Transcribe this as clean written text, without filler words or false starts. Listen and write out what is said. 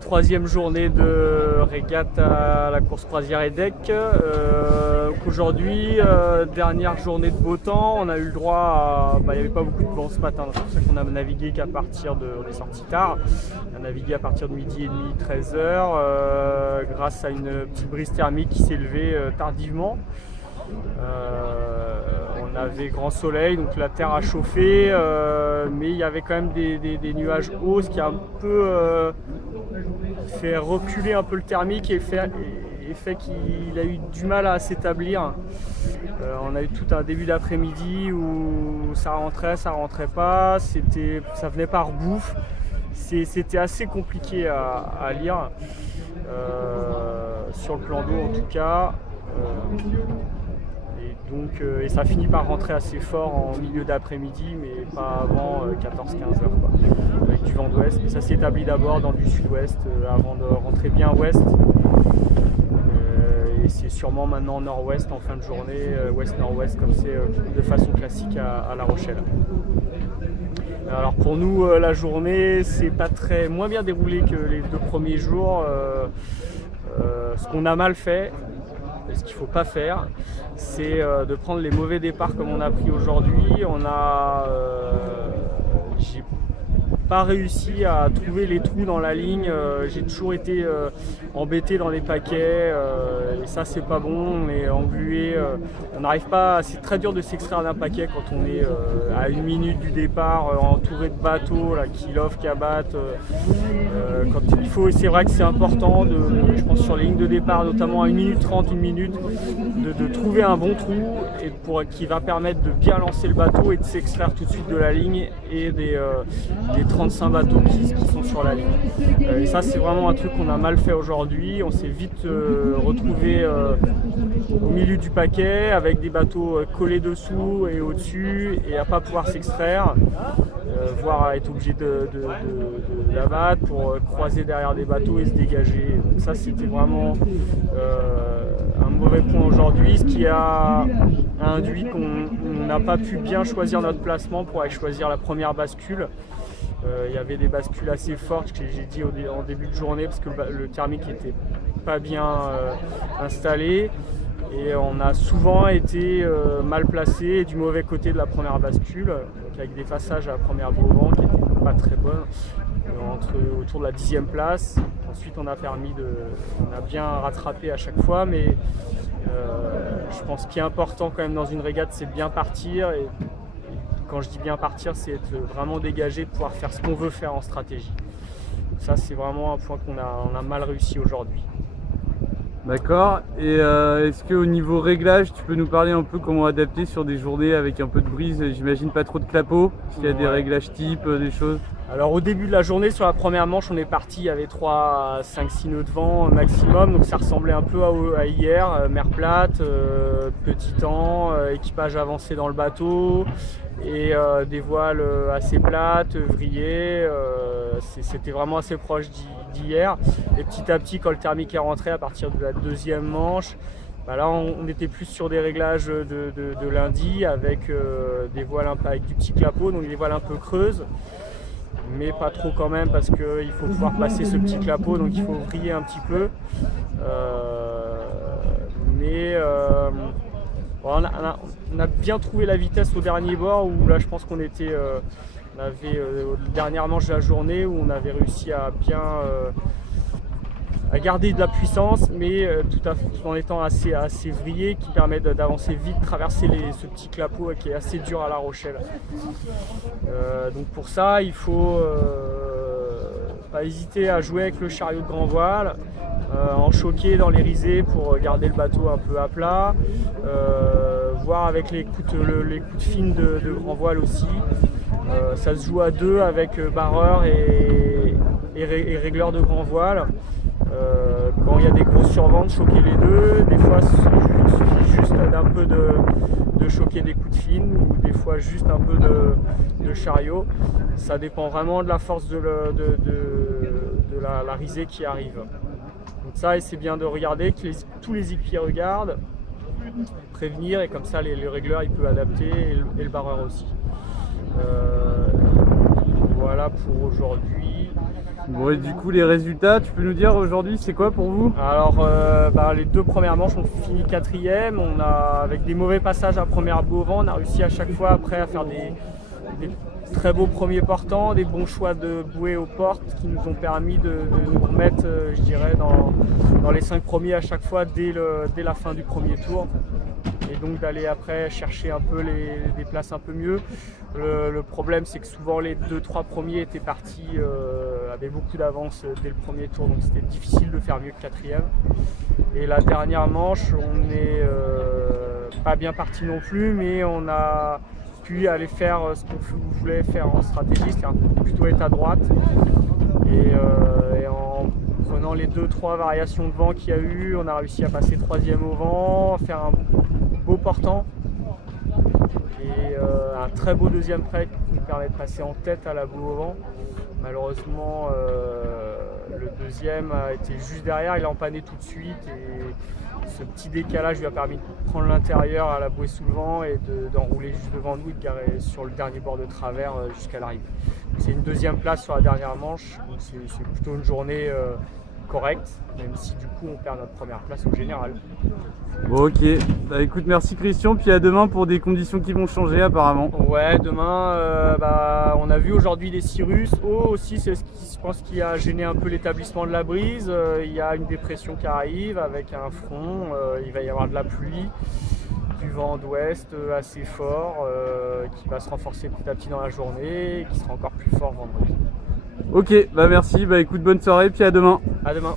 Troisième journée de régate à la course croisière EDEC. Aujourd'hui, dernière journée de beau temps, on a eu le droit à... il n'y avait pas beaucoup de vent ce matin, c'est pour ça qu'on a navigué qu'à partir de... On est sorti tard, on a navigué à partir de midi et demi, 13h, grâce à une petite brise thermique qui s'est levée tardivement. On avait grand soleil, donc la terre a chauffé, mais il y avait quand même des nuages hauts, ce qui a un peu fait reculer un peu le thermique et fait qu'il a eu du mal à s'établir. On a eu tout un début d'après-midi où ça rentrait pas, ça venait par bouffe. C'était assez compliqué à lire, sur le plan d'eau en tout cas. Et ça finit par rentrer assez fort en milieu d'après-midi, mais pas avant 14-15 heures, avec du vent d'ouest. Mais ça s'établit d'abord dans du sud-ouest avant de rentrer bien ouest. Et c'est sûrement maintenant nord-ouest en fin de journée, ouest-nord-ouest comme c'est de façon classique à La Rochelle. Alors pour nous, la journée c'est pas moins bien déroulé que les 2 premiers jours. Ce qu'on a mal fait, ce qu'il ne faut pas faire, c'est de prendre les mauvais départs comme on a pris aujourd'hui. J'ai pas réussi à trouver les trous dans la ligne. J'ai toujours été embêté dans les paquets, et ça c'est pas bon. On est englué, on n'arrive pas. C'est très dur de s'extraire d'un paquet quand on est à 1 minute du départ, entouré de bateaux là, qui lofent, qui abattent. Quand il faut, et c'est vrai que c'est important, je pense sur les lignes de départ, notamment à 1 minute 30, 1 minute, de trouver un bon trou qui va permettre de bien lancer le bateau et de s'extraire tout de suite de la ligne et des 35 bateaux qui sont sur la ligne. Et ça c'est vraiment un truc qu'on a mal fait aujourd'hui. On s'est vite retrouvé au milieu du paquet avec des bateaux collés dessous et au-dessus et à pas pouvoir s'extraire, voire à être obligé de l'abattre pour croiser derrière des bateaux et se dégager. Donc ça c'était vraiment un mauvais point aujourd'hui, ce qui a induit qu'on n'a pas pu bien choisir notre placement pour aller choisir la première bascule. Il y avait des bascules assez fortes que j'ai dit en début de journée parce que le thermique n'était pas bien installé et on a souvent été mal placé du mauvais côté de la première bascule, donc avec des passages à la première boue au vent qui n'étaient pas très bonnes, autour de la 10e place. Ensuite on a bien rattrapé à chaque fois, mais je pense qu'il est important quand même dans une régate, c'est de bien partir. Et quand je dis bien partir, c'est être vraiment dégagé, de pouvoir faire ce qu'on veut faire en stratégie. Donc ça, c'est vraiment un point qu'on a mal réussi aujourd'hui. D'accord. Et est-ce qu'au niveau réglage, tu peux nous parler un peu comment adapter sur des journées avec un peu de brise? J'imagine pas trop de clapots, est-ce qu'il y a des réglages types, des choses? Alors au début de la journée, sur la première manche, on est parti, il y avait 3 à 5-6 nœuds de vent maximum, donc ça ressemblait un peu à hier, mer plate, petit temps, équipage avancé dans le bateau et des voiles assez plates, vrillées. C'était vraiment assez proche d'hier. Et petit à petit, quand le thermique est rentré à partir de la 2e manche, là on était plus sur des réglages de lundi avec des voiles avec du petit clapot, donc des voiles un peu creuses, mais pas trop quand même parce qu'il faut pouvoir passer ce petit clapot, donc il faut vriller un petit peu. On a bien trouvé la vitesse au dernier bord où là je pense qu'on était, on avait dernière manche de la journée où on avait réussi à bien à garder de la puissance, mais tout en étant assez vrillé, qui permet d'avancer vite, traverser ce petit clapot qui est assez dur à La Rochelle. Donc pour ça, il faut pas hésiter à jouer avec le chariot de grand voile, en choquer dans les risées pour garder le bateau un peu à plat, voir avec les coups de fine de grand voile aussi. Ça se joue à 2 avec barreur et régleur de grand voile. Quand il y a des grosses surventes, choquer les 2. Des fois, il suffit juste d'un peu de choquer des coups de fine, ou des fois juste un peu de chariot. Ça dépend vraiment de la force de la risée qui arrive. Donc ça, et c'est bien de regarder, que tous les équipiers regardent, prévenir, et comme ça le régleur il peut adapter et le barreur aussi. Voilà pour aujourd'hui. Bon, et du coup, les résultats, tu peux nous dire aujourd'hui, c'est quoi pour vous? Alors, les 2 premières manches, on finit 4e. Avec des mauvais passages à première boue au vent, on a réussi à chaque fois après à faire des très beaux premiers portants, des bons choix de bouées aux portes qui nous ont permis de nous remettre, je dirais, dans les 5 premiers à chaque fois dès la fin du premier tour. Et donc d'aller après chercher un peu des places un peu mieux. Le problème, c'est que souvent les 2-3 premiers étaient partis, avaient beaucoup d'avance dès le premier tour, donc c'était difficile de faire mieux que 4e. Et la dernière manche, on n'est pas bien parti non plus, mais on a pu aller faire ce qu'on voulait faire en stratégie, c'est-à-dire plutôt être à droite. Et en prenant les 2-3 variations de vent qu'il y a eu, on a réussi à passer 3e au vent, faire un beau portant et un très beau deuxième prêt qui nous permet de passer en tête à la boue au vent. Malheureusement, le deuxième a été juste derrière, il a empanné tout de suite et ce petit décalage lui a permis de prendre l'intérieur à la bouée sous le vent et d'enrouler juste devant nous et de garer sur le dernier bord de travers jusqu'à l'arrivée. C'est une 2e place sur la dernière manche, donc c'est plutôt une journée correcte, même si du coup on perd notre première place au général. Bon, ok, bah écoute, merci Christian, puis à demain pour des conditions qui vont changer apparemment. Ouais, demain, on a vu aujourd'hui des cirrus. Aussi, c'est ce qui, je pense, qui a gêné un peu l'établissement de la brise. Il y a une dépression qui arrive avec un front, il va y avoir de la pluie, du vent d'ouest assez fort, qui va se renforcer petit à petit dans la journée et qui sera encore plus fort vendredi. Ok, bah merci, bah écoute, bonne soirée, puis à demain. À demain.